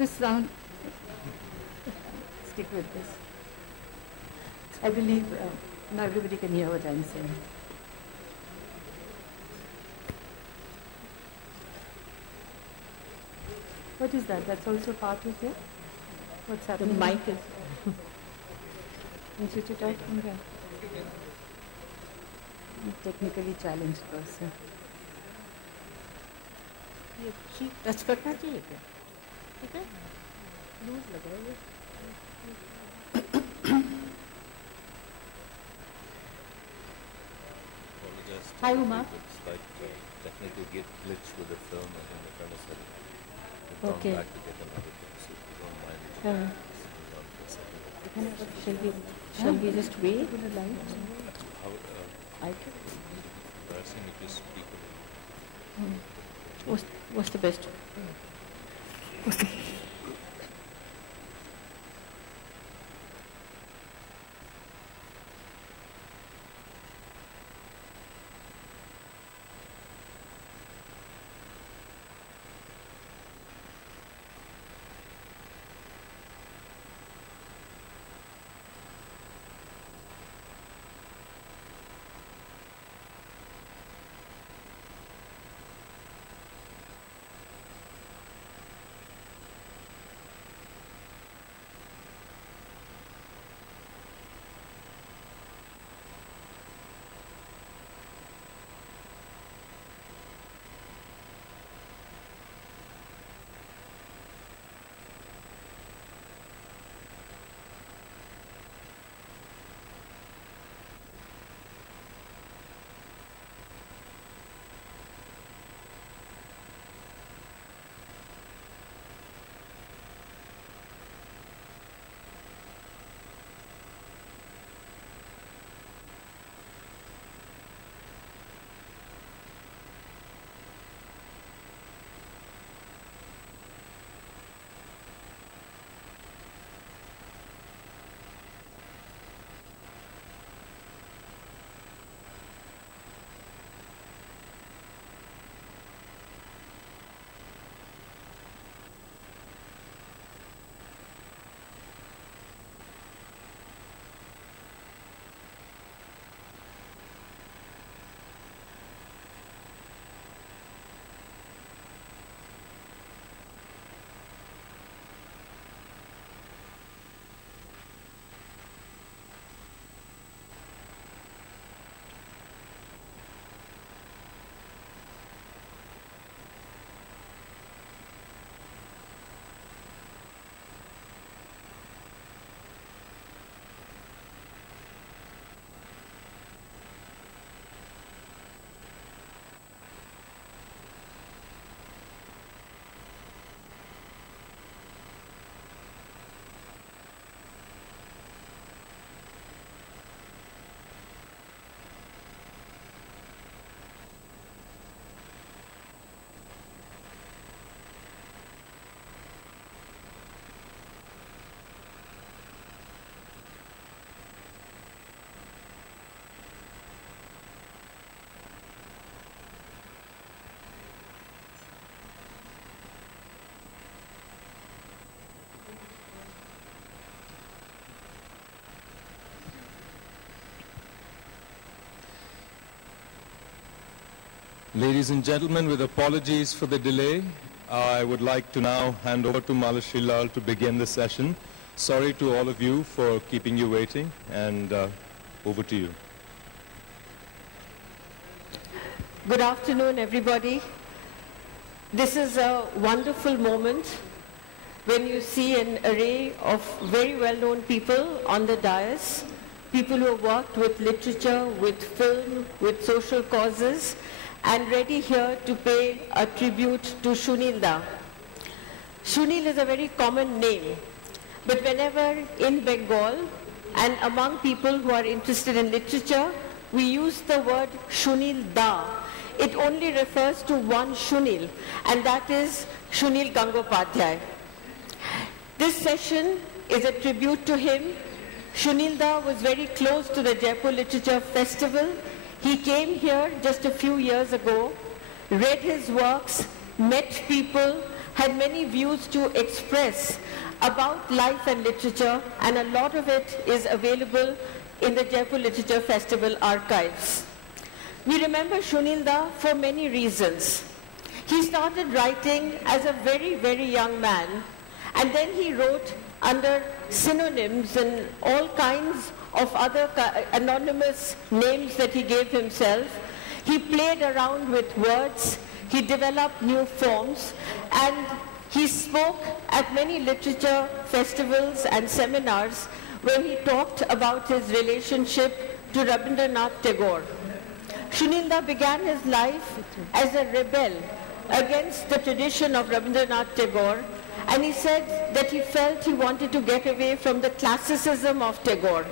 this sound, stick with this. I believe now everybody can hear what I'm saying. What is that? That's also part of it? What's happening? The mic is... Want you to talk from there? Technically challenged person. ये ठीक touch करना चाहिए क्या? ठीक है? Loose लग रहा है ये. Hi, Uma. It's like technical glitch with the film, and then the premise had Okay. gone back to get another thing, so if you don't mind, sitting down for a second. Shall we just wait? How, I can. embarrassing if you speak of it. What's the best? Ladies and gentlemen, with apologies for the delay, I would like to now hand over to Malashri Lal to begin the session. Sorry to all of you for keeping you waiting, and over to you. Good afternoon, everybody. This is a wonderful moment when you see an array of very well-known people on the dais, people who have worked with literature, with film, with social causes, and ready here to pay a tribute to Shunil Da. Shunil is a very common name, but whenever in Bengal and among people who are interested in literature, we use the word Shunil Da. It only refers to one Shunil, and that is Shunil Gangopadhyay. This session is a tribute to him. Shunil Da was very close to the Jaipur Literature Festival. He came here just a few years ago, read his works, met people, had many views to express about life and literature, and a lot of it is available in the Jaipur Literature Festival archives. We remember Shunilda for many reasons. He started writing as a very, very young man, and then he wrote under synonyms and all kinds of other anonymous names that he gave himself. He played around with words, he developed new forms, and he spoke at many literature festivals and seminars when he talked about his relationship to Rabindranath Tagore. Shunilda began his life as a rebel against the tradition of Rabindranath Tagore, and he said that he felt he wanted to get away from the classicism of Tagore.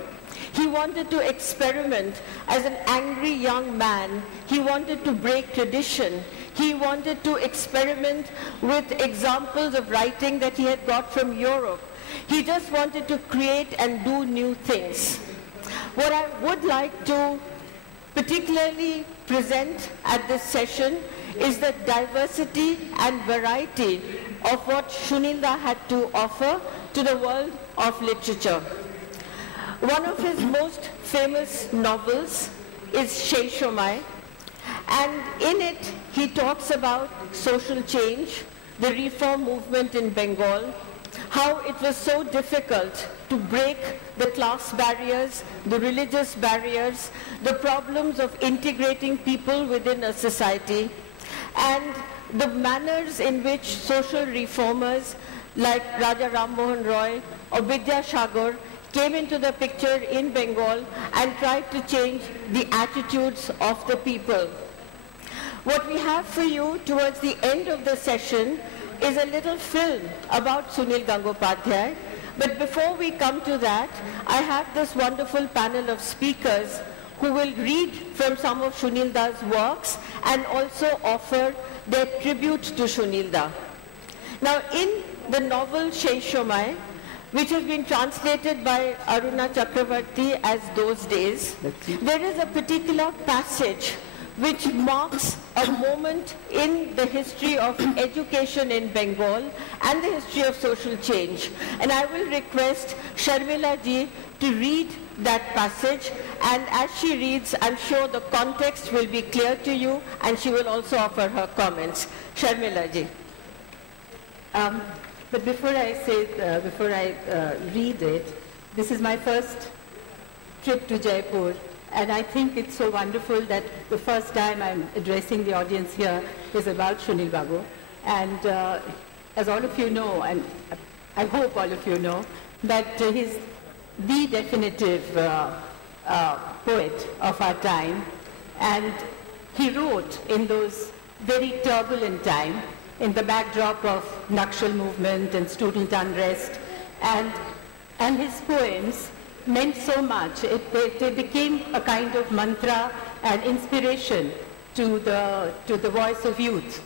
He wanted to experiment as an angry young man. He wanted to break tradition. He wanted to experiment with examples of writing that he had got from Europe. He just wanted to create and do new things. What I would like to particularly present at this session is the diversity and variety of what Shunilda had to offer to the world of literature. One of his most famous novels is Sheishomai, and in it he talks about social change, the reform movement in Bengal, how it was so difficult to break the class barriers, the religious barriers, the problems of integrating people within a society, and the manners in which social reformers like Raja Ram Mohan Roy or Vidyasagar came into the picture in Bengal and tried to change the attitudes of the people. What we have for you towards the end of the session is a little film about Sunil Gangopadhyay. But before we come to that, I have this wonderful panel of speakers who will read from some of Shunilda's works and also offer their tribute to Shunilda. Now, in the novel Sheishomai, which has been translated by Aruna Chakravarti as Those Days, there is a particular passage which marks a moment in the history of education in Bengal and the history of social change. And I will request Sharmila ji to read that passage, and as she reads, I'm sure the context will be clear to you, and she will also offer her comments. Sharmila ji. But before I read it, this is my first trip to Jaipur, and I think it's so wonderful that the first time I'm addressing the audience here is about Shunil Babu. And as all of you know, and I hope all of you know, that he's the definitive poet of our time, and he wrote in those very turbulent times, in the backdrop of Nakshal movement and student unrest, and his poems meant so much. It became a kind of mantra and inspiration to the voice of youth,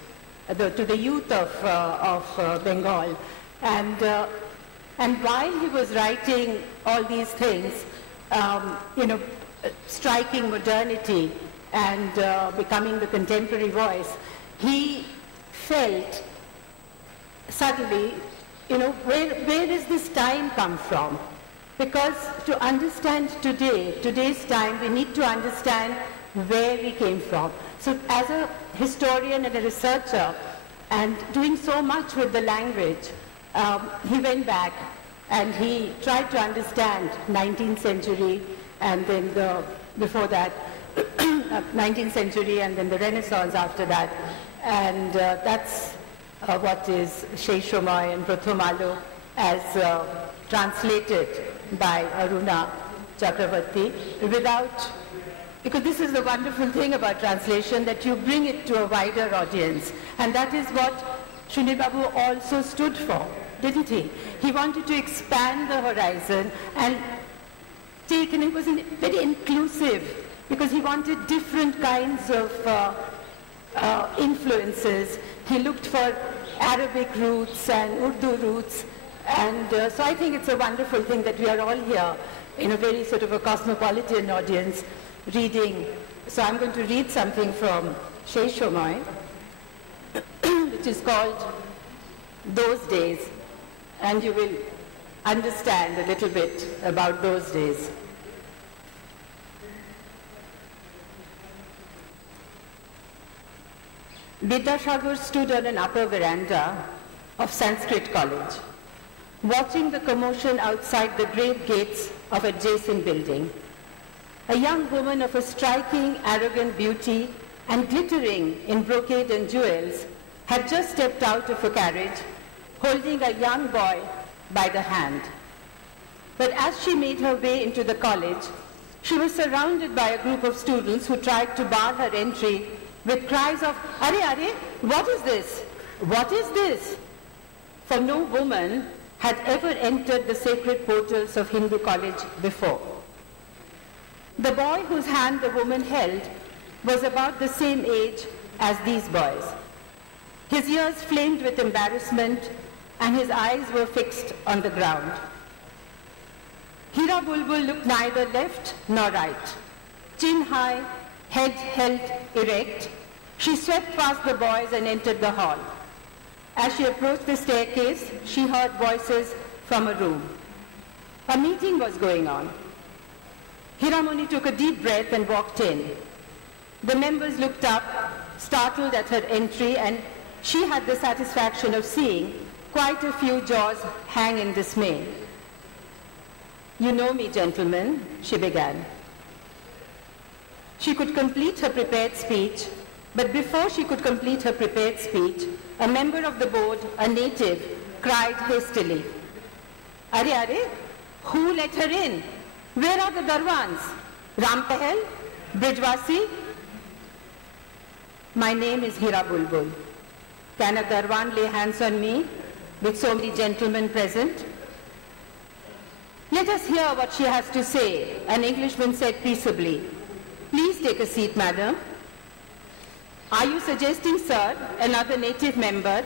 to the youth of Bengal. And while he was writing all these things, striking modernity and becoming the contemporary voice, he felt suddenly, where does this time come from? Because to understand today's time, we need to understand where we came from. So as a historian and a researcher, and doing so much with the language, he went back and he tried to understand 19th century, and then before that, 19th century, and then the Renaissance after that. And that's what is Sheishomai and Prathomalu as translated by Aruna Chakravarti, because this is the wonderful thing about translation, that you bring it to a wider audience. And that is what Shunil Babu also stood for, didn't he? He wanted to expand the horizon and and it was very inclusive, because he wanted different kinds of influences. He looked for Arabic roots and Urdu roots, and so I think it's a wonderful thing that we are all here in a very sort of a cosmopolitan audience reading. So I'm going to read something from Sheishomai, which is called those days, and you will understand a little bit about those days. Vidyasagar stood on an upper veranda of Sanskrit College, watching the commotion outside the great gates of adjacent building. A young woman of a striking, arrogant beauty and glittering in brocade and jewels had just stepped out of a carriage, holding a young boy by the hand. But as she made her way into the college, she was surrounded by a group of students who tried to bar her entry with cries of, "Are, are, what is this? What is this?" For no woman had ever entered the sacred portals of Hindu college before. The boy whose hand the woman held was about the same age as these boys. His ears flamed with embarrassment and his eyes were fixed on the ground. Hira Bulbul looked neither left nor right. Chin high, head held erect, she swept past the boys and entered the hall. As she approached the staircase, she heard voices from a room. A meeting was going on. Hiramoni took a deep breath and walked in. The members looked up, startled at her entry, and she had the satisfaction of seeing quite a few jaws hang in dismay. "You know me, gentlemen," she began. She could complete her prepared speech, but before she could complete her prepared speech, a member of the board, a native, cried hastily, "Are, are, who let her in? Where are the Darwans? Ram Pahel? Brijwasi?" "My name is Hira Bulbul. Can a Darwan lay hands on me with so many gentlemen present?" "Let us hear what she has to say," an Englishman said peaceably. "Please take a seat, madam." "Are you suggesting, sir," another native member,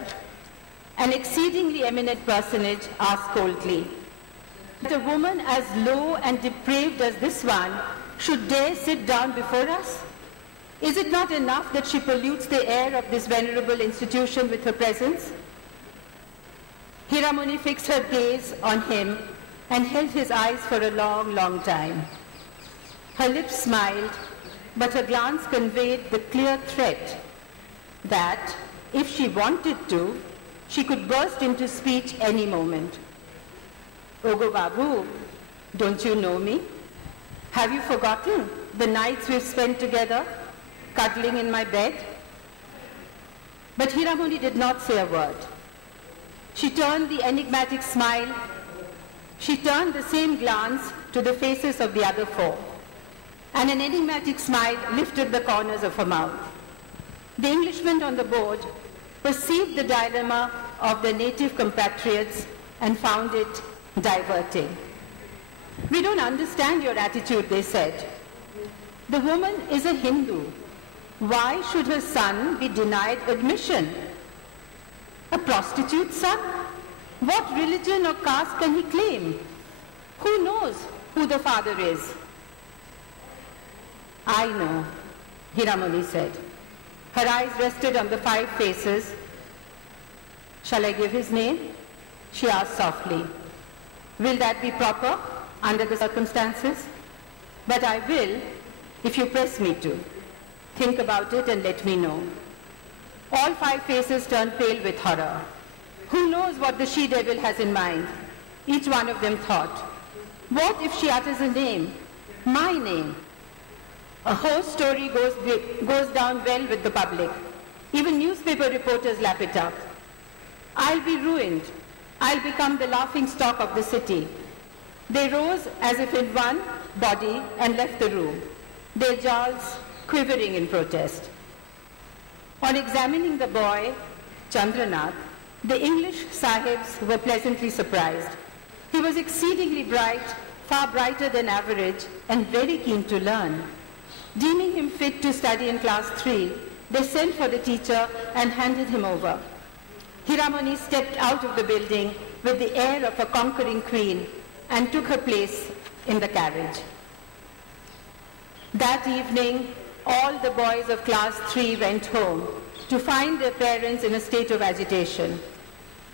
an exceedingly eminent personage, asked coldly, "that a woman as low and depraved as this one should dare sit down before us? Is it not enough that she pollutes the air of this venerable institution with her presence?" Hiramoni fixed her gaze on him and held his eyes for a long, long time. Her lips smiled, but her glance conveyed the clear threat that, if she wanted to, she could burst into speech any moment. "Ogo Babu, don't you know me? Have you forgotten the nights we've spent together, cuddling in my bed?" But Hiramoni did not say a word. She turned the enigmatic smile. She turned the same glance to the faces of the other four, and an enigmatic smile lifted the corners of her mouth. The Englishmen on the board perceived the dilemma of their native compatriots and found it diverting. "We don't understand your attitude," they said. "The woman is a Hindu. Why should her son be denied admission? A prostitute's son? What religion or caste can he claim? Who knows who the father is?" "I know," Hiramoni said. Her eyes rested on the 5 faces. "Shall I give his name?" she asked softly. "Will that be proper under the circumstances?" "But I will, if you press me to. Think about it and let me know." All 5 faces turned pale with horror. Who knows what the she-devil has in mind? Each one of them thought. What if she utters a name? My name. A whole story goes down well with the public. Even newspaper reporters lap it up. I'll be ruined. I'll become the laughing stock of the city. They rose as if in one body and left the room, their jowls quivering in protest. On examining the boy, Chandranath, the English sahibs were pleasantly surprised. He was exceedingly bright, far brighter than average, and very keen to learn. Deeming him fit to study in class 3, they sent for the teacher and handed him over. Hiramoni stepped out of the building with the air of a conquering queen and took her place in the carriage. That evening, all the boys of class 3 went home to find their parents in a state of agitation.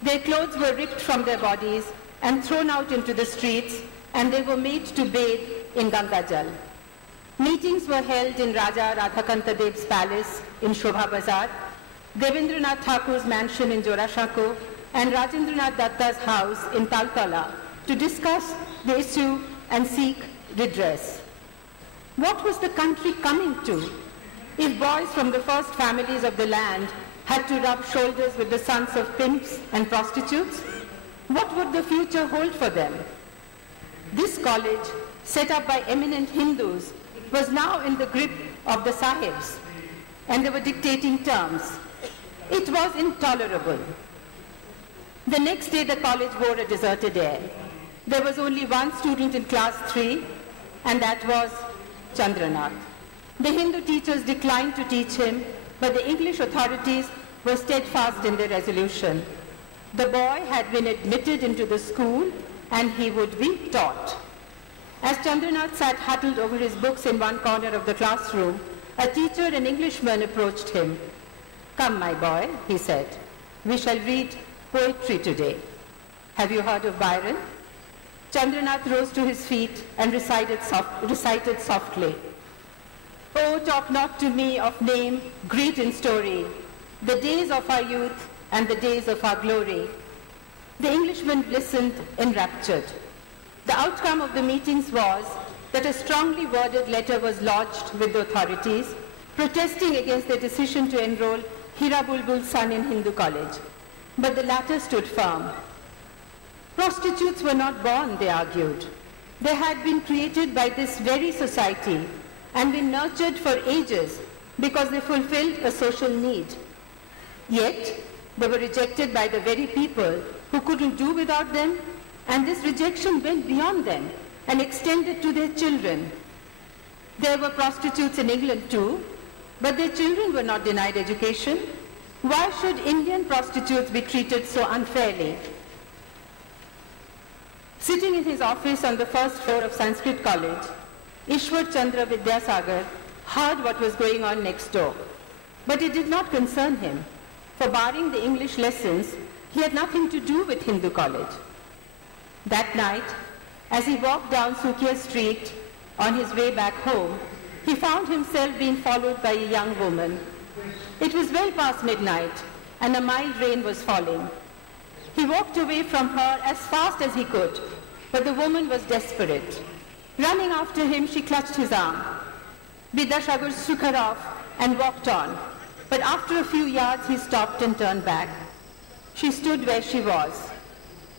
Their clothes were ripped from their bodies and thrown out into the streets, and they were made to bathe in Ganga Jal. Meetings were held in Raja Radhakanta Dev's palace in Shobha Bazar, Devendranath Thakur's mansion in Jorashako, and Rajendranath Datta's house in Taltala to discuss the issue and seek redress. What was the country coming to if boys from the first families of the land had to rub shoulders with the sons of pimps and prostitutes? What would the future hold for them? This college, set up by eminent Hindus, was now in the grip of the Sahibs, and they were dictating terms. It was intolerable. The next day, the college wore a deserted air. There was only one student in class 3, and that was Chandranath. The Hindu teachers declined to teach him, but the English authorities were steadfast in their resolution. The boy had been admitted into the school, and he would be taught. As Chandranath sat huddled over his books in one corner of the classroom, a teacher, an Englishman, approached him. "Come, my boy," he said. "We shall read poetry today. Have you heard of Byron?" Chandranath rose to his feet and recited softly. "Oh, talk not to me of name great in story, the days of our youth and the days of our glory." The Englishman listened enraptured. The outcome of the meetings was that a strongly worded letter was lodged with the authorities, protesting against their decision to enroll Hira Bulbul's son in Hindu college. But the latter stood firm. Prostitutes were not born, they argued. They had been created by this very society and been nurtured for ages because they fulfilled a social need. Yet, they were rejected by the very people who couldn't do without them, and this rejection went beyond them and extended to their children. There were prostitutes in England too, but their children were not denied education. Why should Indian prostitutes be treated so unfairly? Sitting in his office on the first floor of Sanskrit College, Ishwar Chandra Vidyasagar heard what was going on next door. But it did not concern him, for barring the English lessons, he had nothing to do with Hindu college. That night, as he walked down Sukia Street on his way back home, he found himself being followed by a young woman. It was well past midnight, and a mild rain was falling. He walked away from her as fast as he could, but the woman was desperate. Running after him, she clutched his arm. Vidyasagar shook her off and walked on, but after a few yards, he stopped and turned back. She stood where she was.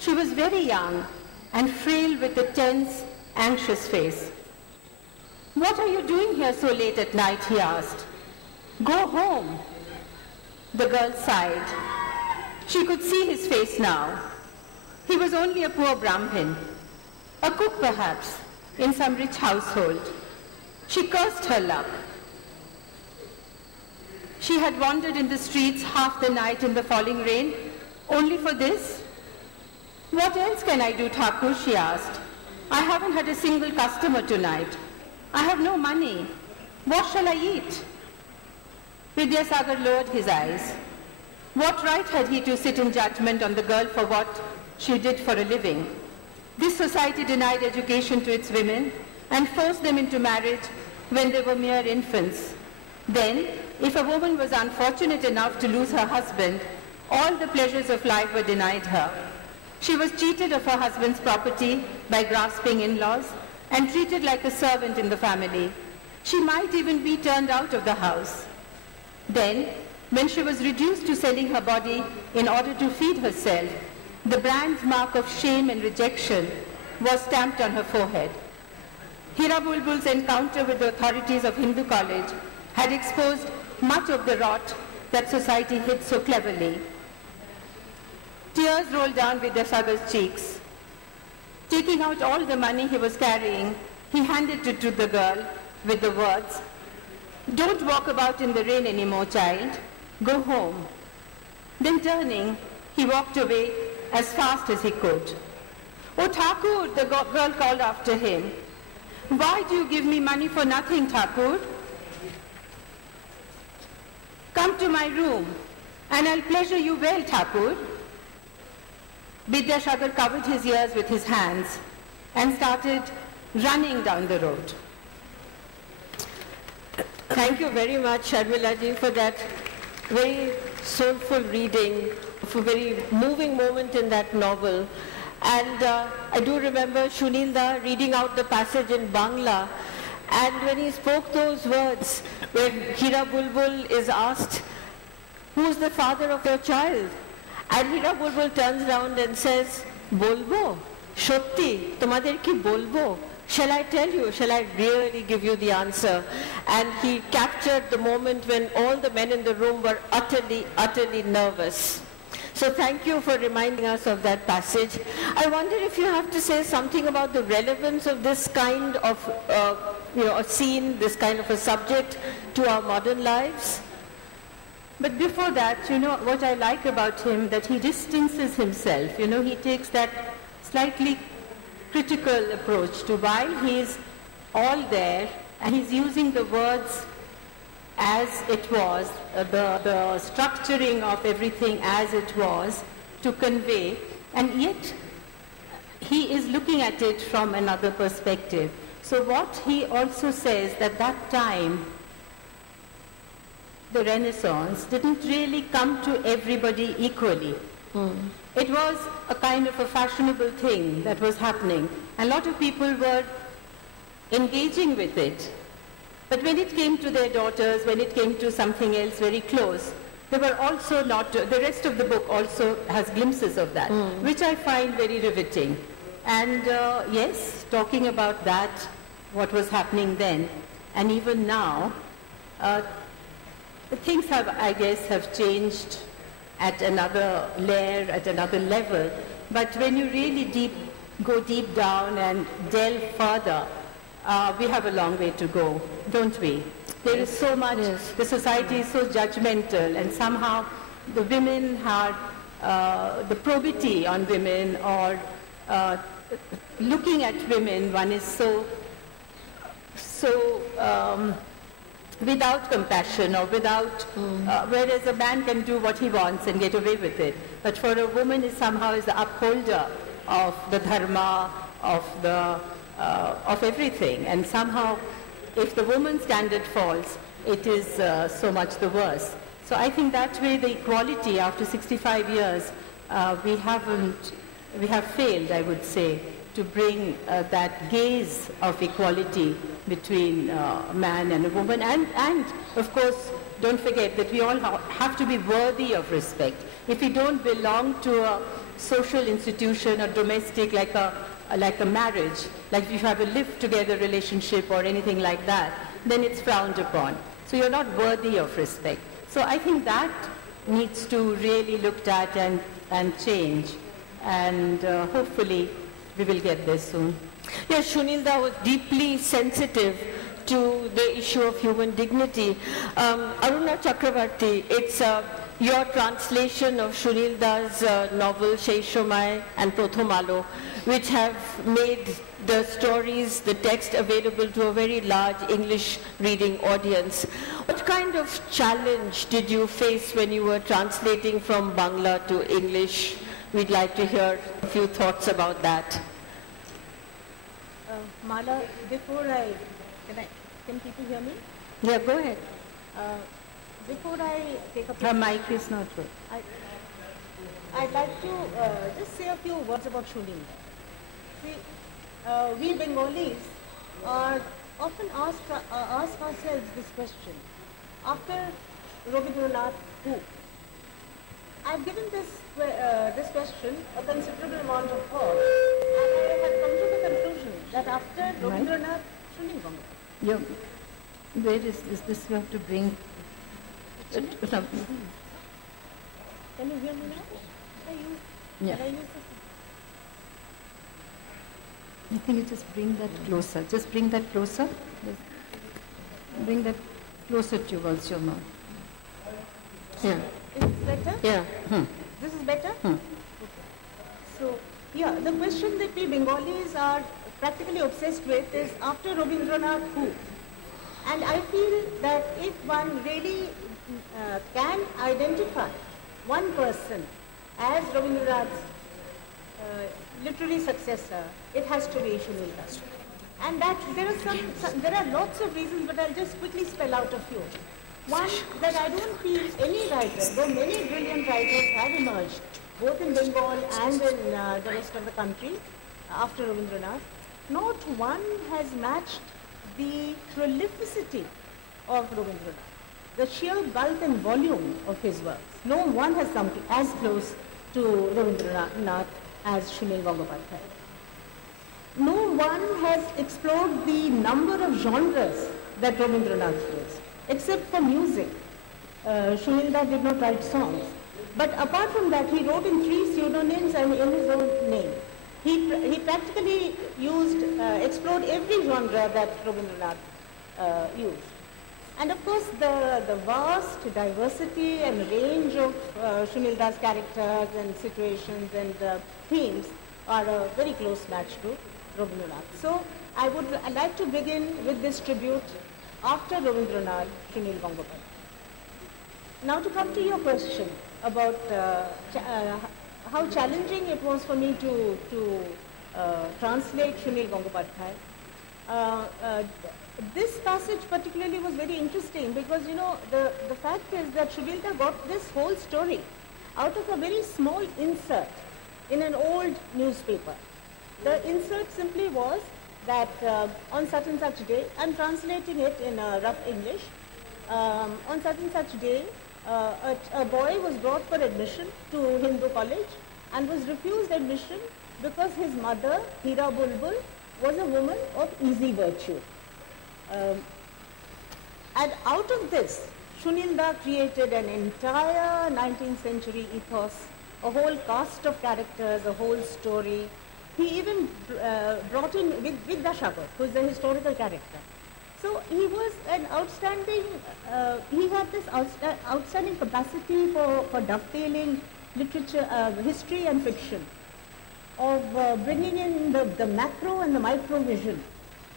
She was very young and frail with a tense, anxious face. "What are you doing here so late at night?" he asked. "Go home." The girl sighed. She could see his face now. He was only a poor Brahmin, a cook perhaps, in some rich household. She cursed her luck. She had wandered in the streets half the night in the falling rain, only for this. "What else can I do, Thakur?" she asked. "I haven't had a single customer tonight. I have no money. What shall I eat?" Vidyasagar lowered his eyes. What right had he to sit in judgment on the girl for what she did for a living? This society denied education to its women and forced them into marriage when they were mere infants. Then, if a woman was unfortunate enough to lose her husband, all the pleasures of life were denied her. She was cheated of her husband's property by grasping in-laws and treated like a servant in the family. She might even be turned out of the house. Then, when she was reduced to selling her body in order to feed herself, the brand mark of shame and rejection was stamped on her forehead. Hira Bulbul's encounter with the authorities of Hindu college had exposed much of the rot that society hid so cleverly. Tears rolled down Vidyasagar's cheeks. Taking out all the money he was carrying, he handed it to the girl with the words, "Don't walk about in the rain anymore, child. Go home." Then turning, he walked away as fast as he could. "Oh, Thakur," the girl called after him. "Why do you give me money for nothing, Thakur? Come to my room, and I'll pleasure you well, Thakur." Vidyasagar covered his ears with his hands and started running down the road. Thank you very much, Sharmila ji, for that very soulful reading, of a very moving moment in that novel. And I do remember Shunilda reading out the passage in Bangla, and when he spoke those words, when Hira Bulbul is asked, who's the father of your child? And Hira Bulbul turns around and says, Bolbo, Shotti, tomader ki bolbo? Shall I tell you? Shall I really give you the answer? And he captured the moment when all the men in the room were utterly, utterly nervous. So thank you for reminding us of that passage. I wonder if you have to say something about the relevance of this kind of a scene, this kind of a subject to our modern lives. But before that, what I like about him, that he distances himself. He takes that slightly critical approach to while he is all there and he's using the words as it was, the structuring of everything as it was to convey, and yet he is looking at it from another perspective. So what he also says, that time, the Renaissance didn't really come to everybody equally. It was a kind of a fashionable thing that was happening. A lot of people were engaging with it. But when it came to their daughters, when it came to something else very close, they were also not, the rest of the book also has glimpses of that, which I find very riveting. And yes, talking about that, what was happening then, and even now, things have, I guess, have changed at another layer, at another level. But when you really go deep down and delve further, we have a long way to go, don't we? There is so much, the society is so judgmental, and somehow the women are, the probity on women, or looking at women, one is so without compassion, or without, whereas a man can do what he wants and get away with it. But for a woman is somehow is the upholder of the dharma, of everything. And somehow, if the woman's standard falls, it is so much the worse. So I think that way the equality after 65 years, we have failed, I would say, to bring that gaze of equality between a man and a woman. And of course, don't forget that we all have to be worthy of respect. If we don't belong to a social institution or domestic, like a marriage, like if you have a live-together relationship or anything like that, then it's frowned upon. So you're not worthy of respect. So I think that needs to really looked at and change. And hopefully we will get there soon. Yes, Shunilda was deeply sensitive to the issue of human dignity. Aruna Chakravarti, it's your translation of Shunilda's novel Sheishomai and Prothom Alo, which have made the stories, the text available to a very large English reading audience. What kind of challenge did you face when you were translating from Bangla to English? We'd like to hear a few thoughts about that. Mala, before can people hear me? Yeah, go ahead. Before I take up... Her mic is not good. I'd like to just say a few words about Shunilda. See, we Bengalis are often ask ourselves this question. After Rabindranath, who? I've given this question a considerable amount of thought, and I have come to the conclusion that after Rabindranath, Shunilda. Yeah. Where is this you have to bring? Can you hear me now? Yeah. I think you just bring that closer. Just bring that closer. Bring that closer towards your mouth. Yeah. Is this better? Yeah. This is better? Okay. So, yeah, the question that we Bengalis are practically obsessed with is after Rabindranath, who? And I feel that if one really can identify one person as Rabindranath's literary successor, it has to be Shunil Das. And that there are lots of reasons, but I'll just quickly spell out a few. One, that I don't feel any writer, though many brilliant writers have emerged, both in Bengal and in the rest of the country after Rabindranath, not one has matched the prolificity of Rabindranath, the sheer bulk and volume of his works. No one has come as close to Rabindranath as Shunil Gangopadhyay. No one has explored the number of genres that Rabindranath used, except for music. Shunil Das did not write songs. But apart from that, he wrote in 3 pseudonyms and in his own name. He practically explored every genre that Rabindranath used. And of course, the vast diversity and range of Shunil Das characters and situations and themes are a very close match to Rabindranath. So I'd like to begin with this tribute after Rabindranath, Shunil Gangopadhyay. Now to come to your question about how challenging it was for me to translate Shunil Gangopadhyay. This passage particularly was very interesting because, you know, the fact is that Shunil Das got this whole story out of a very small insert in an old newspaper. The insert simply was that on such and such day, I'm translating it in rough English, on such and such day, a boy was brought for admission to Hindu college and was refused admission because his mother, Hira Bulbul, was a woman of easy virtue. And out of this, Shunil Das created an entire 19th century ethos, a whole cast of characters, a whole story. He even brought in Vidyasagar, who is the historical character. So he was an outstanding, he had this outstanding capacity for dovetailing literature, history and fiction, of bringing in the macro and the micro vision.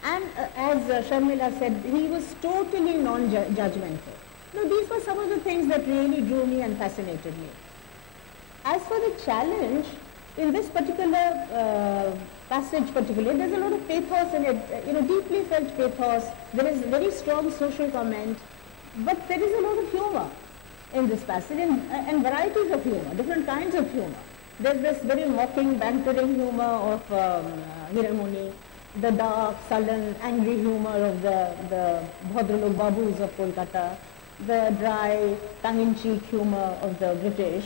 And as Sharmila said, he was totally non-judgmental. Now, these were some of the things that really drew me and fascinated me. As for the challenge, in this particular passage particularly, there's a lot of pathos in it, you know, deeply felt pathos. There is very strong social comment, but there is a lot of humor in this passage and varieties of humor, different kinds of humor. There's this very mocking, bantering humor of Hiranmoni, the dark, sullen, angry humor of the Bhadralok Babus of Kolkata, the dry, tongue-in-cheek humor of the British.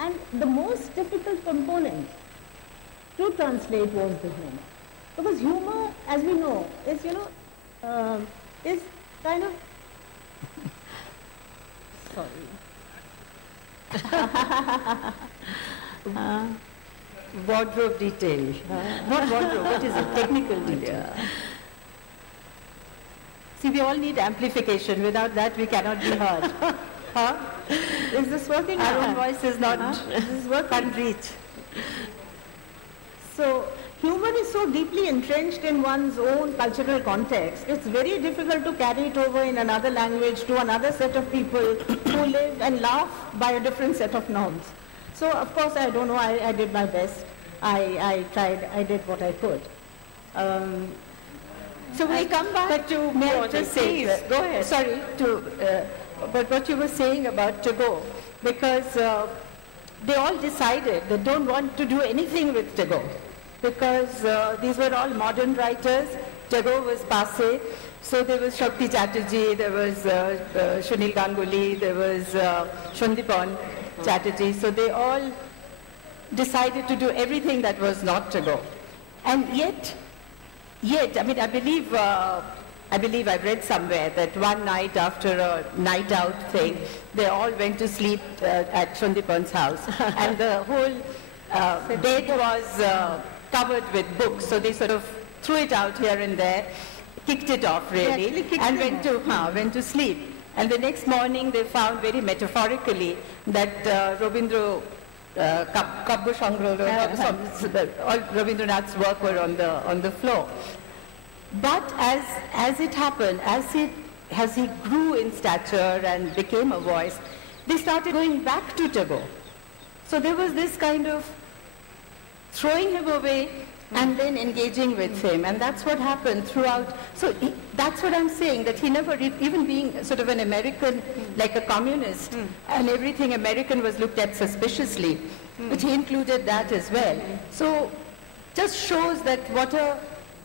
And the most difficult component to translate was the humor. Because humor, as we know, is, you know, is kind of, Wardrobe detail. Not wardrobe, what is it? Technical detail. See, we all need amplification. Without that, we cannot be heard. Huh? Is this working? Our own voice is not, can't reach. So, humor is so deeply entrenched in one's own cultural context, it's very difficult to carry it over in another language to another set of people who live and laugh by a different set of norms. So, of course, I don't know, I did my best. I tried, I did what I could. So we'll come back to, may I just say, go ahead. Sorry, but what you were saying about Tagore, because they all decided they don't want to do anything with Tagore, because these were all modern writers. Tagore was passé, so there was Shakti Chatterjee, there was Sunil Ganguly, there was Shandipan Chatterjee, so they all decided to do everything that was not Tagore. And yet, I mean, I believe I've read somewhere that one night after a night out thing, they all went to sleep at Shandipan's house. And the whole bed was covered with books. So they sort of threw it out here and there, kicked it off really, and went to sleep. And the next morning they found very metaphorically that Rabindra Kabba Sangraha, all Rabindranath's work were on the floor. But as it happened, as he grew in stature and became a voice, they started going back to Tagore. So there was this kind of throwing him away and then engaging with him. And that's what happened throughout. So that's what I'm saying, that he never, even being sort of an American, like a communist, and everything American was looked at suspiciously, but he included that as well. So just shows that what a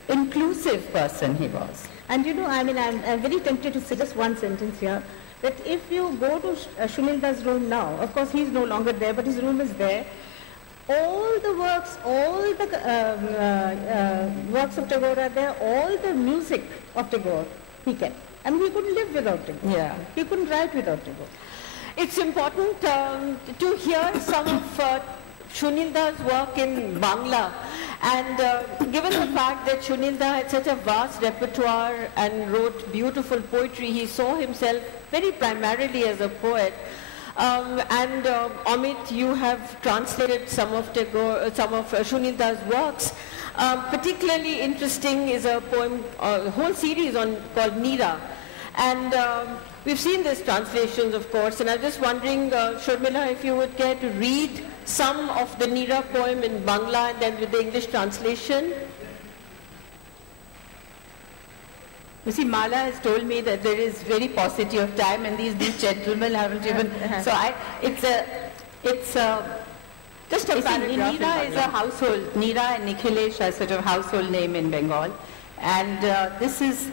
inclusive person he was. And you know, I mean, I'm very tempted to say just one sentence here, that if you go to Shunilda's room now, of course he's no longer there, but his room is there, all the works, all the works of Tagore are there, all the music of Tagore he kept. I mean, he couldn't live without Tagore. Yeah. He couldn't write without Tagore. It's important to hear some of Shunilda's work in Bangla, and given the fact that Shunilda had such a vast repertoire and wrote beautiful poetry, he saw himself very primarily as a poet. Amit, you have translated some of Shunilda's works. Particularly interesting is a poem, a whole series called Neera. And we've seen these translations, of course, and I'm just wondering, Sharmila, if you would care to read some of the Neera poem in Bangla and then with the English translation. You see, Mala has told me that there is very paucity of time, and these gentlemen haven't even. So it's just a paragraph. Neera is a household. Neera and Nikhilesh are sort of household name in Bengal, and this is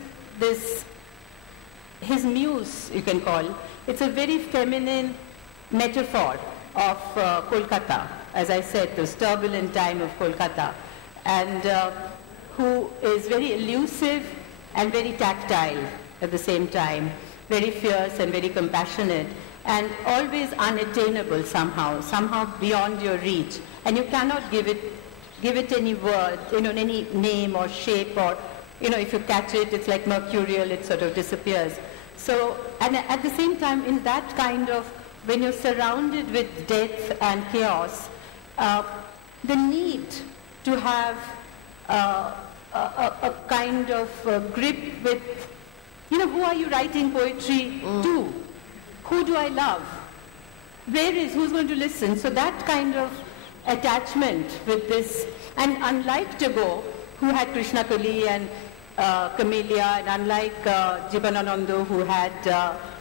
his muse, you can call. It's a very feminine metaphor of Kolkata, as I said, this turbulent time of Kolkata, and who is very elusive and very tactile at the same time, very fierce and very compassionate, and always unattainable somehow beyond your reach. And you cannot give it any word, any name or shape, or, if you catch it, it's like mercurial, it sort of disappears. So, and at the same time, in that kind of, when you're surrounded with death and chaos, the need to have a kind of grip with, who are you writing poetry to? Who do I love? Who's going to listen? So that kind of attachment with this, and unlike Tagore, who had Krishna Kali and Camellia, and unlike Jibanananda, who had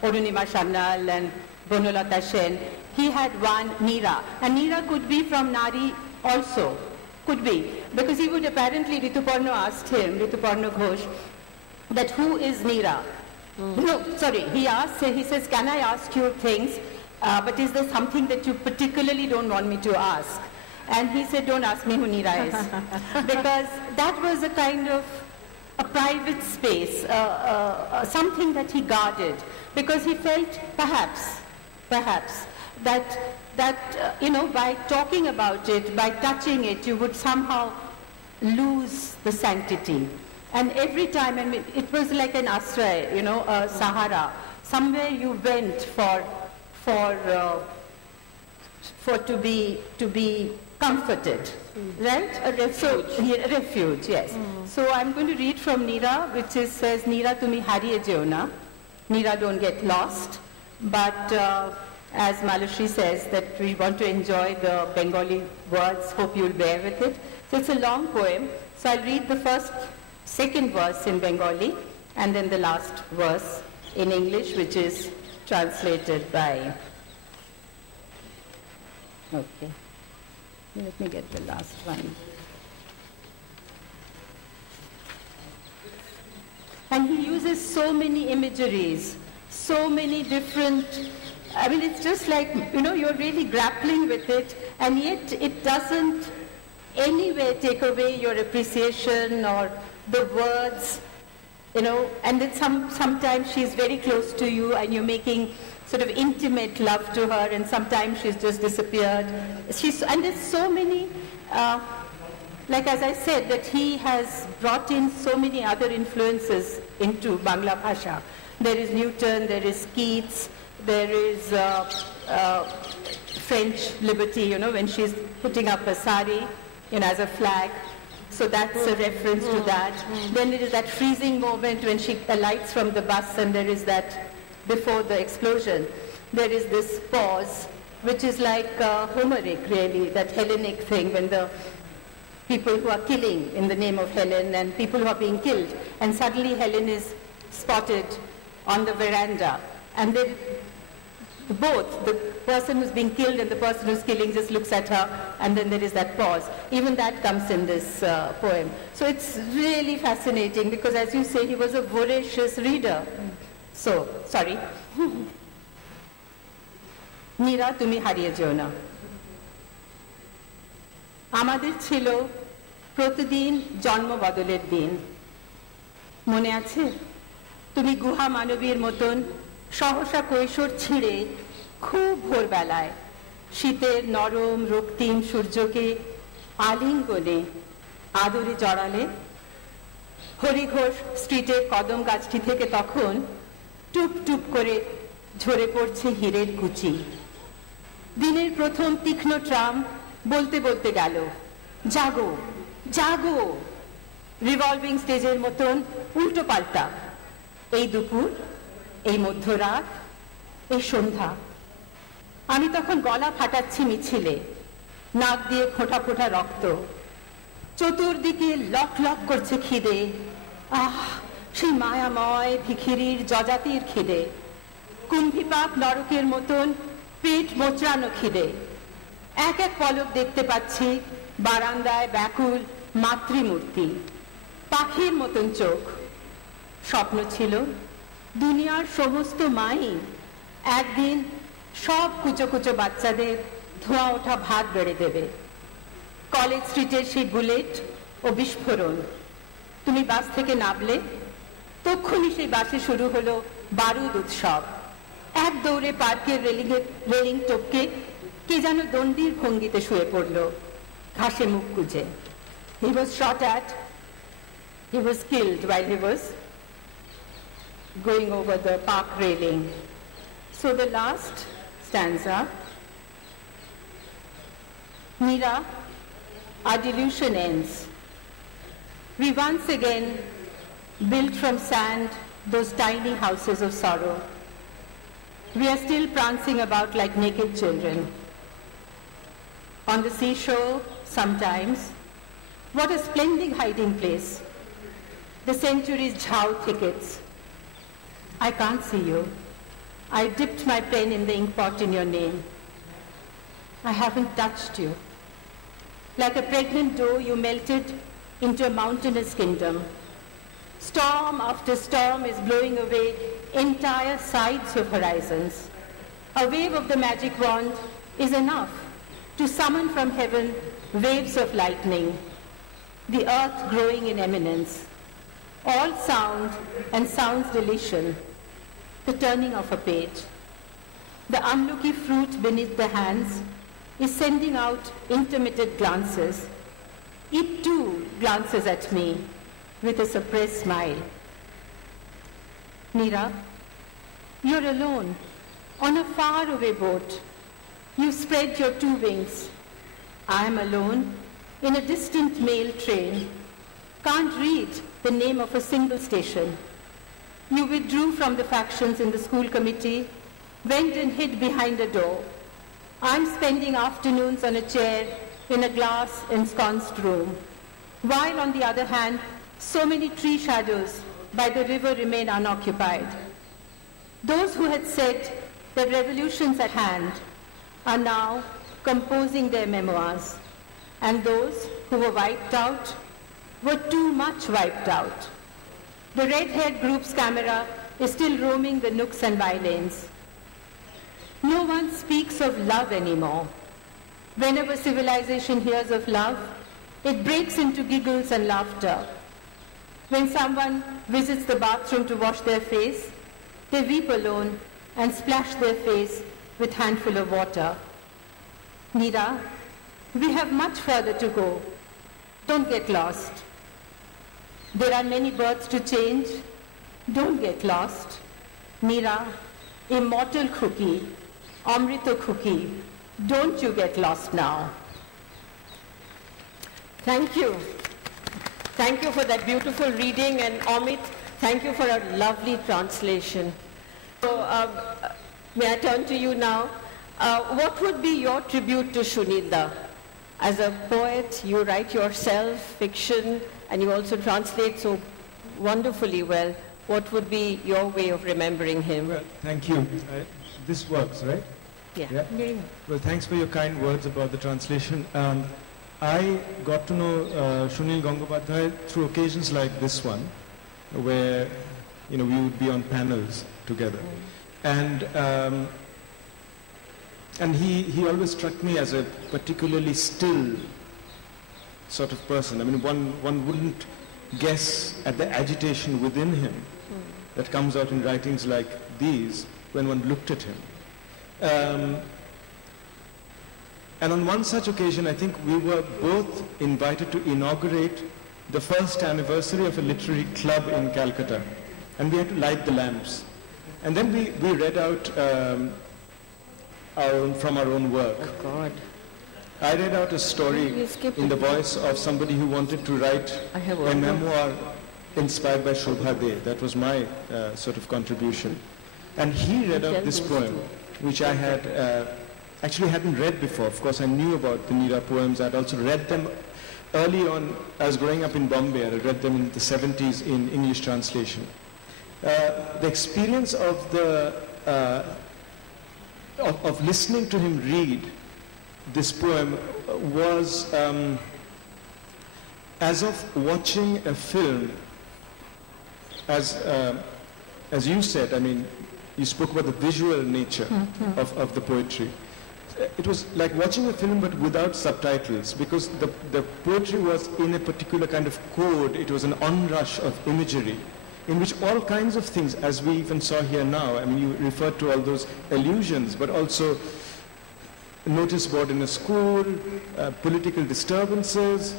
Arunima Sannal and Bonolata Sen, he had one Neera. And Neera could be from Nari also, could be. Because he would apparently, Rituparno asked him, Rituparno Ghosh, that who is Neera? No, sorry, he says, can I ask you things, but is there something that you particularly don't want me to ask? And he said, don't ask me who Neera is. Because that was a kind of a private space, something that he guarded, because he felt perhaps, that by talking about it, by touching it, you would somehow lose the sanctity. And every time, it was like an ashray, a Sahara. Somewhere you went to be comforted, right? A refuge. So, a refuge, yes. So I'm going to read from Neera, which says, Neera tumi hariye jeo na. Neera, don't get lost. But as Malashri says, that we want to enjoy the Bengali words, hope you'll bear with it. So it's a long poem. So I'll read the second verse in Bengali, and then the last verse in English, which is translated by... Okay. Let me get the last one. And he uses so many imageries, so many different, it's just like, you're really grappling with it, and yet it doesn't anywhere take away your appreciation or the words, and then sometimes she's very close to you and you're making sort of intimate love to her, and sometimes she's just disappeared. And there's so many, like as I said, that he has brought in so many other influences into Bangla Bhasha. There is Newton, there is Keats, there is French liberty, when she's putting up a sari, as a flag. So that's a reference to that. Then there is that freezing moment when she alights from the bus, and there is that, before the explosion, there is this pause, which is like Homeric, really, that Hellenic thing, when people who are killing in the name of Helen and people who are being killed. And suddenly Helen is spotted on the veranda. And then both, the person who's being killed and the person who's killing just looks at her, and then there is that pause. Even that comes in this poem. So it's really fascinating because, as you say, he was a voracious reader. So, sorry. Nira তুমি হারিয়ে যেও না আমাদের ছিল প্রতিদিন জন্ম বদলের দিন মনে আছে তুমি গুহা মানবীর মতন সহসা কৈশোর ছিঁড়ে খুব ভোরবেলায় শীতের নরম রক্তিম সূর্যকে আলিঙ্গনে আদরে জড়ালে হরিঘোষ স্ট্রিটের কদম গাছটি থেকে তখন টুপ টুপ করে ঝরে পড়ছে হীরের কুচি দিনের প্রথম তীক্ষ্ণ ট্রাম বলতে বলতে গেল জাগো জাগো রিভলভিং স্টেজের মতন উল্টো পাল্টা এই দুপুর এই মধ্যরাত এই সন্ধ্যা আমি তখন গলা ফাটাচ্ছি মিছিলে নাক দিয়ে ফোঁটা ফোঁটা রক্ত চতুর্দিকে লক লক করছে খিদে আহ সেই মায়াময় ভিখিরির যজাতির খিদে কুম্ভিপাক নরকের মতন পেট মোচড়ানো খিদে এক এক পলক দেখতে পাচ্ছি বারান্দায় ব্যাকুল মাতৃমূর্তি পাখির মতন চোখ স্বপ্ন ছিল দুনিয়ার সমস্ত মাই একদিন সব কুচো কুচো বাচ্চাদের ধোঁয়া ওঠা ভাত বেড়ে দেবে কলেজ স্ট্রিটের সেই বুলেট ও বিস্ফোরণ তুমি বাস থেকে নামলে তক্ষুনি সেই বাসে শুরু হলো বারুদ উৎসব এক দৌড়ে পার্কের রেলিং টপকে কে যেন দণ্ডির ভঙ্গিতে শুয়ে পড়ল ঘাসে মুখ গুজে he was shot at he was killed while he was going over the park railing so the last stanza Meera our delusion ends we once again built from sand those tiny houses of sorrow we are still prancing about like naked children on the seashore sometimes what a splendid hiding place the centuries' jhao thickets I can't see you I dipped my pen in the ink pot in your name I haven't touched you like a pregnant doe you melted into a mountainous kingdom storm after storm is blowing away entire sides of horizons a wave of the magic wand is enough to summon from heaven waves of lightning the earth growing in eminence all sound and sound's deletion the turning of a page the unlucky fruit beneath the hands is sending out intermittent glances it too glances at me with a suppressed smile Meera you're alone on a faraway boat you spread your two wings I am alone in a distant mail train can't read the name of a single station you withdrew from the factions in the school committee went and hid behind a door I'm spending afternoons on a chair in a glass ensconced room while on the other hand so many tree shadows by the river remain unoccupied those who had said that revolutions at hand are now composing their memoirs and those who were wiped out were too much wiped out the red-haired group's camera is still roaming the nooks and bylanes no one speaks of love anymore whenever civilization hears of love it breaks into giggles and laughter when someone visits the bathroom to wash their face they weep alone and splash their face with handful of water Meera we have much further to go don't get lost there are many births to change don't get lost Meera immortal cookie amrita cookie don't you get lost now Thank you. Thank you for that beautiful reading, and Amit, thank you for a lovely translation. So, may I turn to you now? What would be your tribute to Shunilda? As a poet, you write yourself fiction, and you also translate so wonderfully well. What would be your way of remembering him? Well, thank you. This works, right? Yeah. Well, thanks for your kind words about the translation. I got to know Shunil Gangopadhyay through occasions like this one, where we would be on panels together, and he always struck me as a particularly still sort of person. I mean, one wouldn't guess at the agitation within him that comes out in writings like these when one looked at him. And on one such occasion, I think we were both invited to inaugurate the first anniversary of a literary club in Calcutta. And we had to light the lamps. And then we read out from our own work. Oh, God. I read out a story in the voice of somebody who wanted to write a memoir inspired by Shobha De. That was my sort of contribution. And he read out this poem, which I had actually hadn't read before. Of course, I knew about the Meera poems. I'd also read them early on. I was growing up in Bombay. I read them in the 70s in English translation. The experience of of listening to him read this poem was as of watching a film. As you said, I mean, you spoke about the visual nature of the poetry. It was like watching a film but without subtitles, because the poetry was in a particular kind of code. It was an onrush of imagery in which all kinds of things, as we even saw here now, I mean, you referred to all those allusions, but also notice board in a school, political disturbances,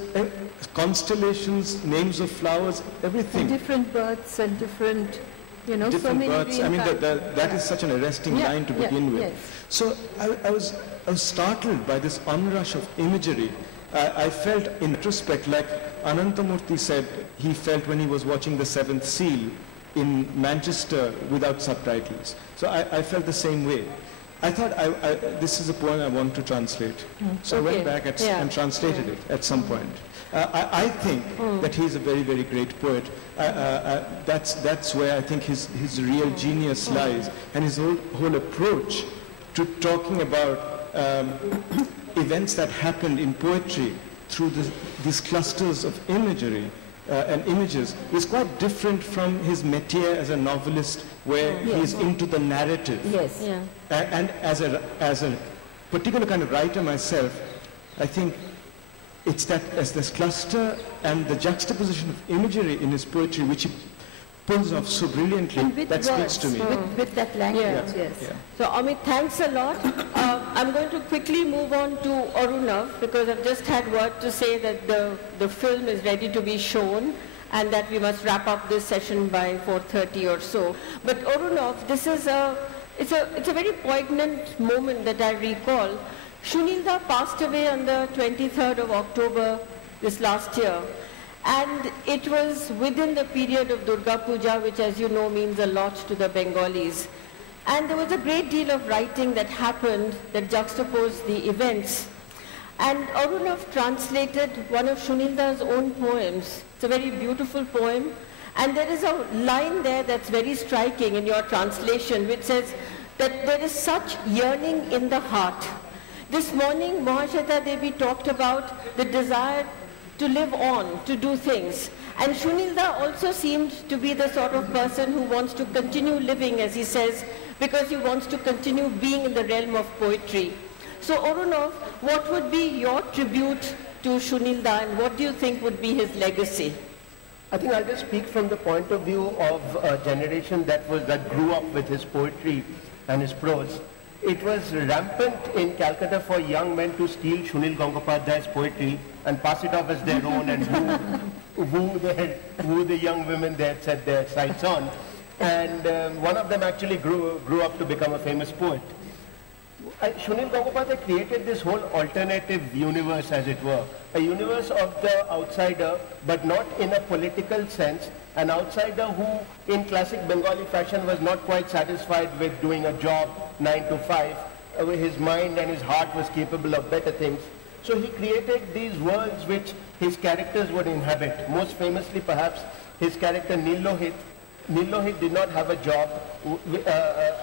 constellations, names of flowers, everything. And different births and different, different so many births. I mean, that is such an arresting line to begin with. Yes. So I was startled by this onrush of imagery. I felt in retrospect like Anantamurthy said he felt when he was watching The Seventh Seal in Manchester without subtitles. So I felt the same way. I thought this is a poem I want to translate. So I went back and translated it at some point. I think that he's a very, very great poet. That's where I think his real genius lies, and his whole approach to talking about events that happened in poetry through these clusters of imagery and images is quite different from his métier as a novelist, where he's into the narrative. Yes. Yeah. And as a particular kind of writer myself, I think it's that as this cluster and the juxtaposition of imagery in his poetry, which he pulls off so brilliantly, that speaks to me. With that language, yes. Yeah. So Amit, thanks a lot. I'm going to quickly move on to Arunav, because I've just had word to say that the film is ready to be shown and that we must wrap up this session by 4:30 or so. But Arunav, this is it's a very poignant moment that I recall. Shunilda passed away on the 23rd of October this last year. And it was within the period of Durga Puja, which, as you know, means a lot to the Bengalis. And there was a great deal of writing that happened that juxtaposed the events. And Arunav translated one of Shunilda's own poems. It's a very beautiful poem. And there is a line there that's very striking in your translation, which says that there is such yearning in the heart. This morning, Mahashweta Devi talked about the desire to live on, to do things. And Shunilda also seemed to be the sort of person who wants to continue living, as he says, because he wants to continue being in the realm of poetry. So Arunav, what would be your tribute to Shunilda, and what do you think would be his legacy? I think I'll just speak from the point of view of a generation that grew up with his poetry and his prose. It was rampant in Calcutta for young men to steal Shunil Gangopadhyay's poetry and pass it off as their own and woo the young women they had set their sights on. And one of them actually grew up to become a famous poet. Shunil Gangopadhyay created this whole alternative universe, as it were. A universe of the outsider, but not in a political sense. An outsider who, in classic Bengali fashion, was not quite satisfied with doing a job 9 to 5. His mind and his heart was capable of better things. So he created these worlds which his characters would inhabit. Most famously, perhaps, his character Nilohit. Nilohit did not have a job,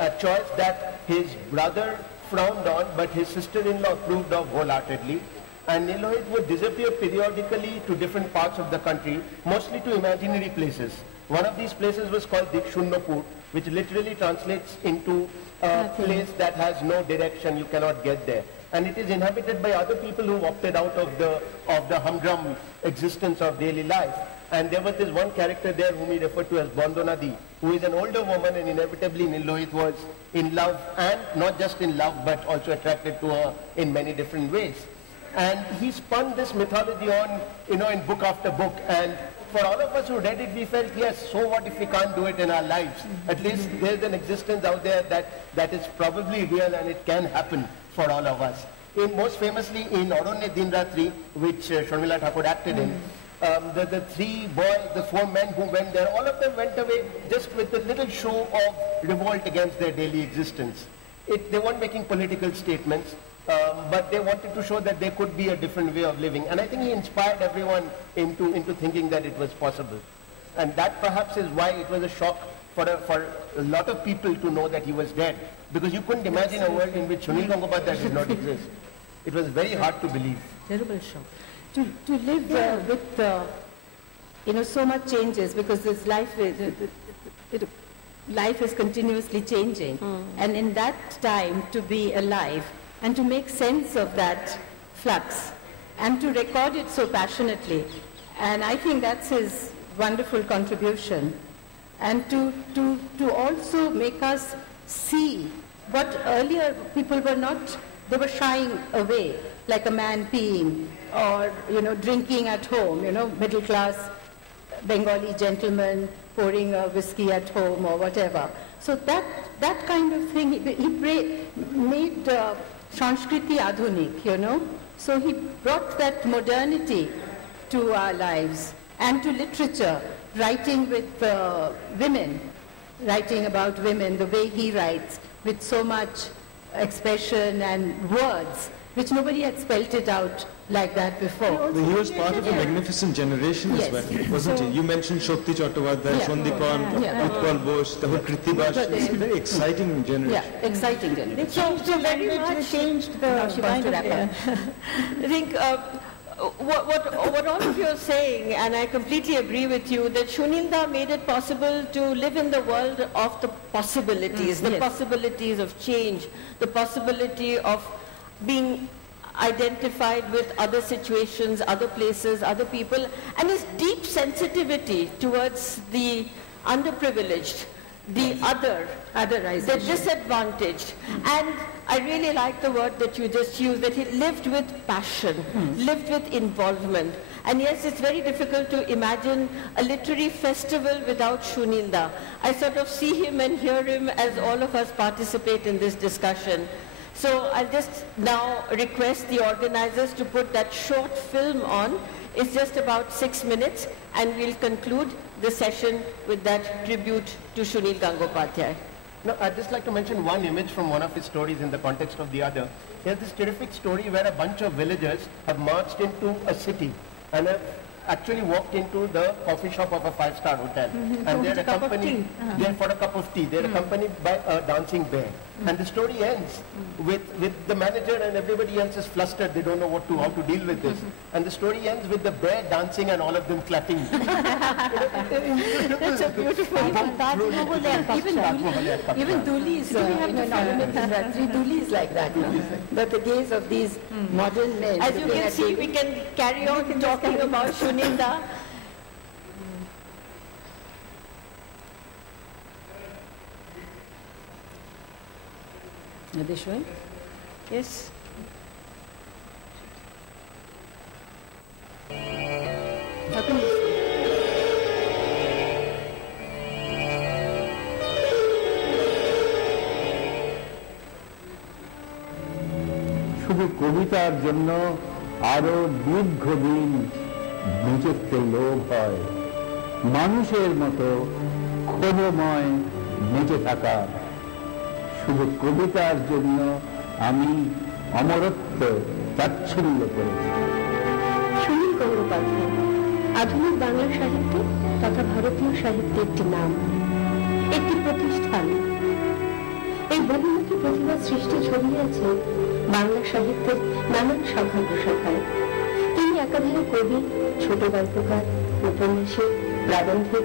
a choice that his brother frowned on, but his sister-in-law approved of wholeheartedly. And Nilohit would disappear periodically to different parts of the country, mostly to imaginary places. One of these places was called Dikshunnapur, which literally translates into a place that has no direction, you cannot get there. And it is inhabited by other people who opted out of the humdrum existence of daily life. And there was this one character there whom he referred to as Bondonadi, who is an older woman, and inevitably Nilohit was in love, and not just in love, but also attracted to her in many different ways. And he spun this mythology on, in book after book. And for all of us who read it, we felt, yes, so what if we can't do it in our lives? At least there's an existence out there that is probably real, and it can happen for all of us. Most famously in Aranya Dinratri, which Sharmila Thakur acted in, the three boys, the four men who went there, all of them went away just with a little show of revolt against their daily existence. They weren't making political statements, but they wanted to show that there could be a different way of living. And I think he inspired everyone into thinking that it was possible. And that perhaps is why it was a shock for a lot of people to know that he was dead. Because you couldn't imagine a world in which Sunil Gangopadhyay did not exist. It was very hard to believe. Terrible shock. To live with, so much changes, because this life is continuously changing. And in that time, to be alive and to make sense of that flux and to record it so passionately. And I think that's his wonderful contribution. And to also make us see what earlier people were not, they were shying away, like a man peeing or, drinking at home, middle class Bengali gentleman pouring a whiskey at home or whatever. So that kind of thing, he made Sanskriti Adhunik, So he brought that modernity to our lives and to literature, writing with women, writing about women, the way he writes, with so much expression and words, which nobody had spelt it out like that before. He was part of a magnificent generation as well, wasn't he? You mentioned Shakti Chattopadhyay, Shandipan, Utpal Bose, the whole Krittibash. It's a very exciting generation. Yeah, exciting generation. So very much they changed the mind of it. I think what all of you are saying, and I completely agree with you, that Shunilda made it possible to live in the world of the possibilities, the possibilities of change, the possibility of being identified with other situations, other places, other people, and his deep sensitivity towards the underprivileged, the other, the disadvantaged. And I really like the word that you just used, that he lived with passion, lived with involvement. And yes, it's very difficult to imagine a literary festival without Shunilda. I sort of see him and hear him as all of us participate in this discussion. So I'll just now request the organizers to put that short film on. It's just about 6 minutes, and we'll conclude the session with that tribute to Sunil Gangopadhyay. No, I'd just like to mention one image from one of his stories in the context of the other. There's this terrific story where a bunch of villagers have marched into a city and have actually walked into the coffee shop of a five-star hotel. And they're accompanied, they're for a cup of tea, they're accompanied by a dancing bear. And the story ends with the manager and everybody else is flustered, they don't know how to deal with this. And the story ends with the bear dancing and all of them clapping. That's a beautiful Even Doolies, Dooli is like that. But the gaze of these modern men. As you can see, we can carry on talking about Shunilda. Are they showing? Yes. How come this? শুধু কবিতার জন্য আরো দীর্ঘদিন নিজেকে লোভ হয় মানুষের মতো ক্ষোভময় বেঁচে থাকা শুধু কবিতার জন্য আমি অমরত্ব তাচ্ছিল্য করেছি। সুনীল গঙ্গোপাধ্যায় আধুনিক বাংলা সাহিত্য তথা ভারতীয় সাহিত্যের একটি নাম, একটি প্রতিষ্ঠান। এই বহুমুখী প্রতিভা সৃষ্টি ছড়িয়ে আছে বাংলা সাহিত্যের নানান শাখা প্রশাখায়। তিনি একাধারে কবি, ছোট গল্পকার, উপন্যাসিক, প্রাবন্ধিক,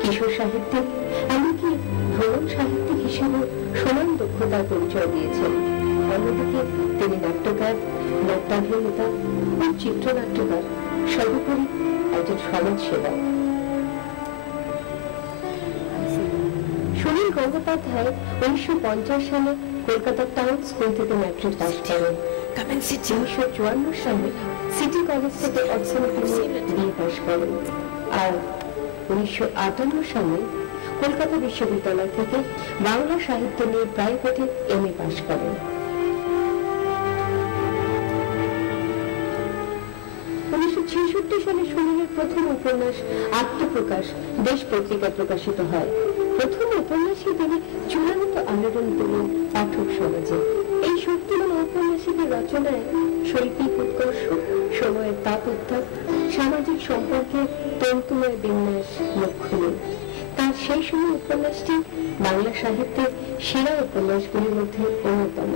কিশোর সাহিত্যিক, এমনকি ভ্রমণ সাহিত্যিক হিসেবে সমান দক্ষতার পরিচয় দিয়েছেন। অন্যদিকে তিনি নাট্যকার, নাট্যাভিনেতা ও চিত্রনাট্যকার, সর্বোপরি একজন সমাজসেবক। সুনীল গঙ্গোপাধ্যায় 1950 সালে কলকাতার টাউন স্কুল থেকে ম্যাট্রিক পাস করেন। 1954 সালে সিটি কলেজ থেকে অর্থনীতি নিয়ে বিএ পাস করেন। আর 1958 সালে কলকাতা বিশ্ববিদ্যালয় থেকে বাংলা সাহিত্য নিয়ে প্রাইভেটে এমএ পাস করেন। 1966 সালে সুনীলের প্রথম উপন্যাস আত্মপ্রকাশ দেশ পত্রিকায় প্রকাশিত হয়। প্রথম উপন্যাসে তিনি চূড়ান্ত আলোড়ন তোলেন পাঠক সমাজে। এই শক্তিমান ঔপন্যাসিকের রচনায় শৈল্পিক উৎকর্ষ, সময়ের তাপ উত্তাপ, সামাজিক সম্পর্কের তন্তুময় বিন্যাস লক্ষণীয়। তার সেই সময় উপন্যাসটি বাংলা সাহিত্যের সেরা উপন্যাসগুলির মধ্যে অন্যতম,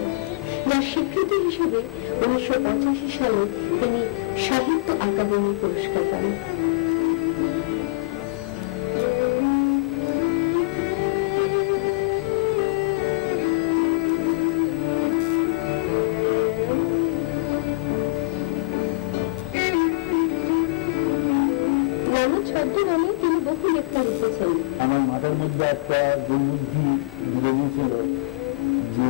যার স্বীকৃতি হিসেবে 1985 সালে তিনি সাহিত্য আকাদেমি পুরস্কার পান। আমার মাথার মধ্যে একটা দুর্বুদ্ধি ঘুরে গিয়েছিল যে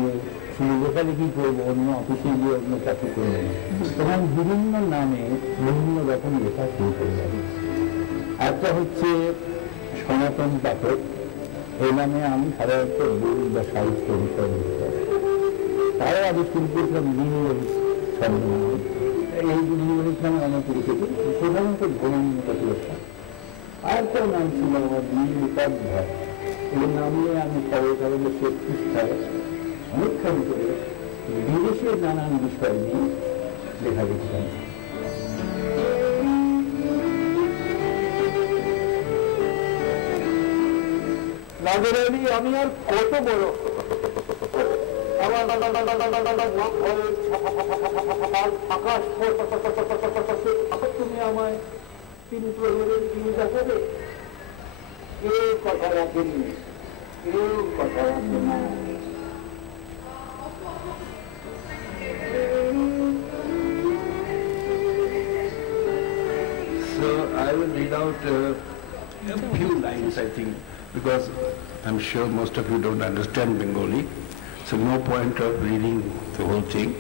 শুধু লেখালেখি করবো, অন্য অফিসে গিয়ে অন্য চাকরি করবো, তখন বিভিন্ন নামে বিভিন্ন রকম লেখা শুরু করে যাবে। একটা হচ্ছে সনাতন পাঠক, এই নামে আমি সাধারণত বই বা সাহিত্য বিষয় লিখতে, তারও আগে শুরু করেছিলাম নীল ছদ্মনাম। এই নীল নামে অনেক লিখেছি, সাধারণত ভ্রমণমূলক লেখা। আর কেউ নাম ছিল আমার নীল উপাধ্যায়। এই নামে আমি খবর কাগজে শেষ পৃষ্ঠায় অনেকক্ষণ করে বিদেশের নানান বিষয় নিয়ে লেখা লিখতাম। নাগরালি আমি আর কত বড় আকাশ, তুমি আমায় 3 প্রহরের দিন দেখাবে। কেউ কথা রাখেনি, কেউ কথা রাখে না। So I will read out a few lines, I think, because I'm sure most of you don't understand Bengali, so no point of reading the whole thing.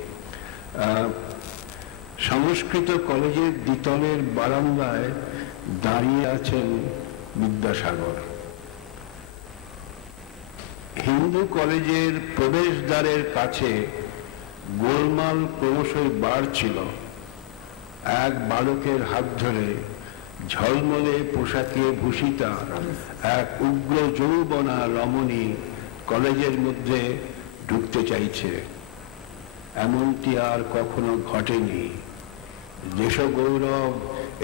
সংস্কৃত কলেজের দ্বিতলের বারান্দায় দাঁড়িয়ে আছেন বিদ্যাসাগর। হিন্দু কলেজের প্রবেশদ্বারের কাছে গোলমাল ক্রমশই বাড়ছিল। এক বালকের হাত ধরে ঝলমলে পোশাকে ভূষিতা এক উগ্র যৌবনা রমণী কলেজের মধ্যে ঢুকতে চাইছে। এমনটি আর কখনো ঘটেনি। দেশগৌরব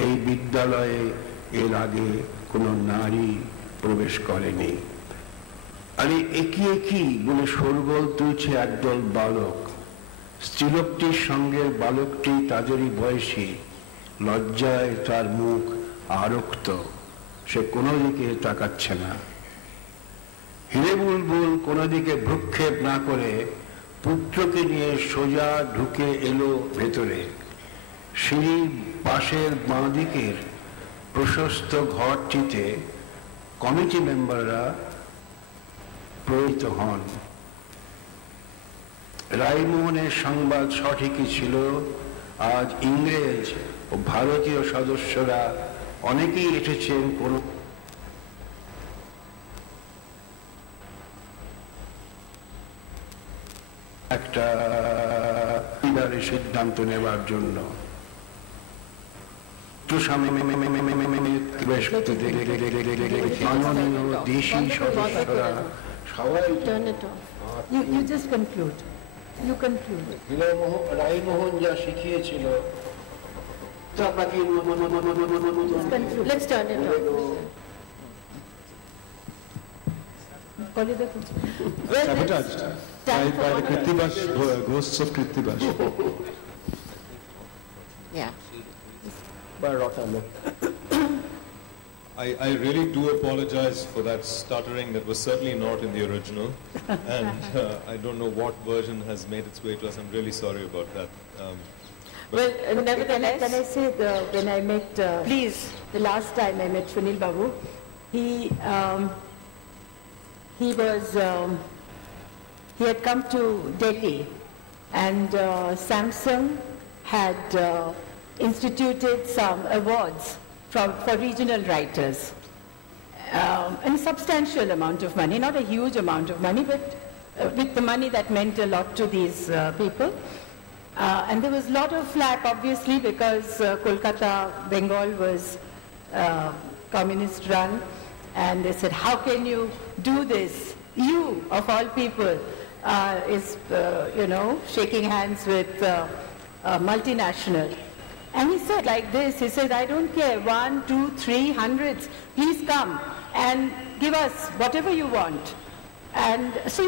এই বিদ্যালয়ে এর আগে কোনো নারী প্রবেশ করেনি। আরে একই একই বলে শোরগোল তুলছে একদল বালক। স্ত্রীলোকটির সঙ্গে বালকটি তাদেরই বয়সী। লজ্জায় তার মুখ আরক্ত, সে কোনো দিকে তাকাচ্ছে না। হিরে বুলবুল কোনো দিকে ভ্রুক্ষেপ না করে পুত্রকে নিয়ে সোজা ঢুকে এলো ভেতরে। সিঁড়ির পাশের বাঁ দিকের প্রশস্ত ঘরটিতে কমিটি মেম্বাররা প্রয়িত হন। রায়মোহনের সংবাদ সঠিকই ছিল। আজ ইংরেজ ও ভারতীয় সদস্যরা অনেকেই এসেছেন কোন একটা সিদ্ধান্ত নেবার জন্য। You just conclude. You conclude. Raimohan যা শিখিয়েছিল তা আপনাকে Let's turn it on. Sabotaged by the Krittibash, ghosts of Krittibash. Yeah. By Rotterdam. I really do apologize for that stuttering. That was certainly not in the original. And I don't know what version has made its way to us. I'm really sorry about that. Well, nevertheless, Can I say when I met, please. the last time I met Sunil Babu, he had come to Delhi, and Samsung had instituted some awards for regional writers. And a substantial amount of money, not a huge amount of money, but with the money that meant a lot to these people. And there was a lot of flack, obviously, because Kolkata, Bengal was communist run, and they said, how can you do this? You, of all people, shaking hands with a multinational. And he said like this, he said, I don't care, 1, 2, 3, hundreds, please come and give us whatever you want. And so,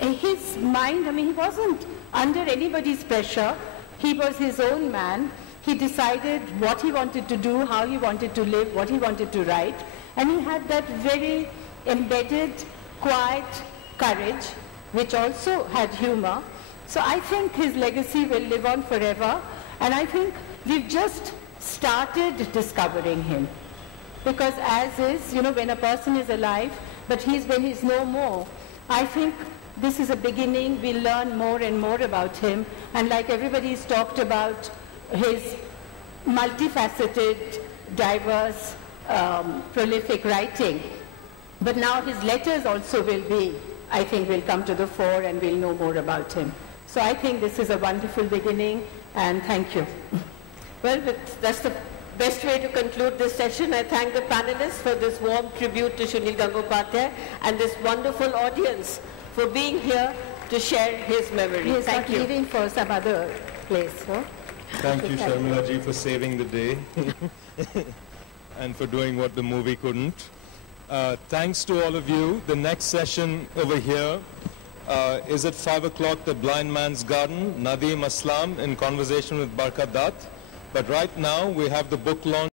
his mind, he wasn't under anybody's pressure. He was his own man. He decided what he wanted to do, how he wanted to live, what he wanted to write. And he had that very embedded, quiet courage, which also had humor. So I think his legacy will live on forever. And I think we've just started discovering him. Because as is, when a person is alive, but when he's no more, I think this is a beginning. We'll learn more and more about him. And like everybody's talked about his multifaceted, diverse, prolific writing. But now his letters also will come to the fore, and we'll know more about him. So I think this is a wonderful beginning, and thank you. Well, that's the best way to conclude this session. I thank the panelists for this warm tribute to Sunil Gangopadhyay and this wonderful audience for being here to share his memory. He is Thank not you. leaving for some other place. Huh? Thank you, Sharmila ji, for saving the day and for doing what the movie couldn't. Thanks to all of you. The next session over here is at 5 o'clock, The Blind Man's Garden, Nadeem Aslam in conversation with Barkat Dutt. But right now we have the book launch.